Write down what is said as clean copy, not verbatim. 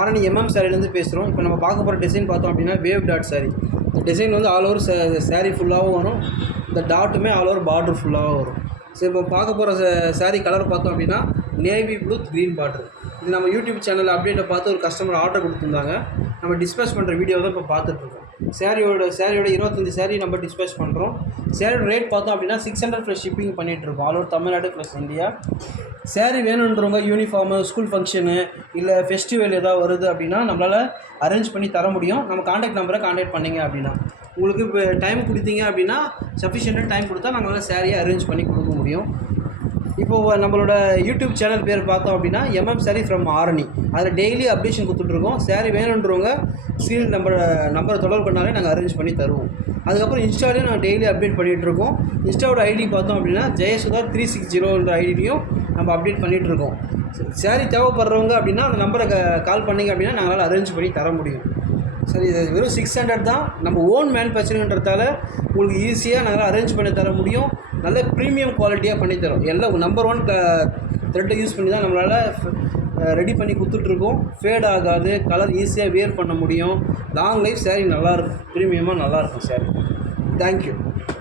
ஆரணி சாரிலேருந்து பேசுகிறோம். இப்போ நம்ம பார்க்க போகிற டிசைன் பார்த்தோம் அப்படின்னா வேவ் டாட் சாரி. இந்த டிசைன் வந்து ஆல் ஓவர் சாரி ஃபுல்லாகவும் வரும். இந்த டாட்டுமே ஆல் ஓவர் பார்டர் ஃபுல்லாகவும் வரும். சரி, இப்போ பார்க்க போகிற சாரி கலர் பார்த்தோம் அப்படின்னா நேவி ப்ளூ க்ரீன் பார்டர். இது நம்ம யூடியூப் சேனலில் அப்டேட்டை பார்த்து ஒரு கஸ்டமர் ஆர்டர் கொடுத்துருந்தாங்க. நம்ம டிஸ்பேச் பண்ணுற வீடியோ தான் இப்போ பார்த்துட்ருக்கோம். சாரியோட 25 சாரி நம்ம டிஸ்பேச் பண்ணுறோம். சாரியோட ரேட் பார்த்தோம் அப்படின்னா 600 ப்ளஸ் ஷிப்பிங் பண்ணிகிட்ருக்கோம் all over Tamil Nadu plus India. Sorry வேணுன்றவங்க யூனிஃபார்மு, ஸ்கூல் ஃபங்க்ஷனு இல்லை ஃபெஸ்டிவல் ஏதாவது வருது அப்படின்னா நம்மளால் அரேஞ்ச் பண்ணி தர முடியும். நம்ம காண்டாக்ட் நம்பரை காண்டாக்ட் பண்ணிங்க அப்படின்னா உங்களுக்கு இப்போ டைம் கொடுத்தீங்க அப்படின்னா சஃபிஷியண்ட்டாக டைம் கொடுத்தா நாங்களால் சாரியை அரேஞ்ச் பண்ணி கொடுக்க முடியும். இப்போது நம்மளோட யூடியூப் சேனல் பேர் பார்த்தோம் அப்படின்னா சாரி ஃப்ரம் ஆரணி. அதில் டெய்லி அப்டேஷன் கொடுத்துட்ருக்கோம். சாரி வேணுன்றவங்க ஸ்க்ரீன் நம்பரை தொடர்பு பண்ணாலே நாங்கள் அரேஞ்ச் பண்ணி தருவோம். அதுக்கப்புறம் இன்ஸ்டாலையும் நாங்கள் டெய்லி அப்டேட் பண்ணிகிட்ருக்கோம். இன்ஸ்டாவோட ஐடி பார்த்தோம் அப்படின்னா ஜெயசுதா 360 ஐடியும் நம்ம அப்டேட் பண்ணிகிட்ருக்கோம். சாரி தேவைப்படுறவங்க அப்படின்னா அந்த நம்பரை கால் பண்ணிங்க அப்படின்னா நாங்களால் அரேஞ்ச் பண்ணி தர முடியும். சரி, இது வெறும் 600 தான். நம்ம ஓன் மேனுஃபேக்சரிங்கிறதால உங்களுக்கு ஈஸியாக நாங்கள் அரேஞ்ச் பண்ணி தர முடியும். நல்ல ப்ரீமியம் குவாலிட்டியாக பண்ணித்தரோம். எல்லாம் நம்பர் 1 த்ரெட்டை யூஸ் பண்ணி தான் நம்மளால் ரெடி பண்ணி கொடுத்துட்ருக்கோம். ஃபேட் ஆகாது, கலர் ஈஸியாக வியர் பண்ண முடியும். லாங் லைஃப் சாரி நல்லாயிருக்கும், ப்ரீமியமாக நல்லாயிருக்கும் சாரி. தேங்க்யூ.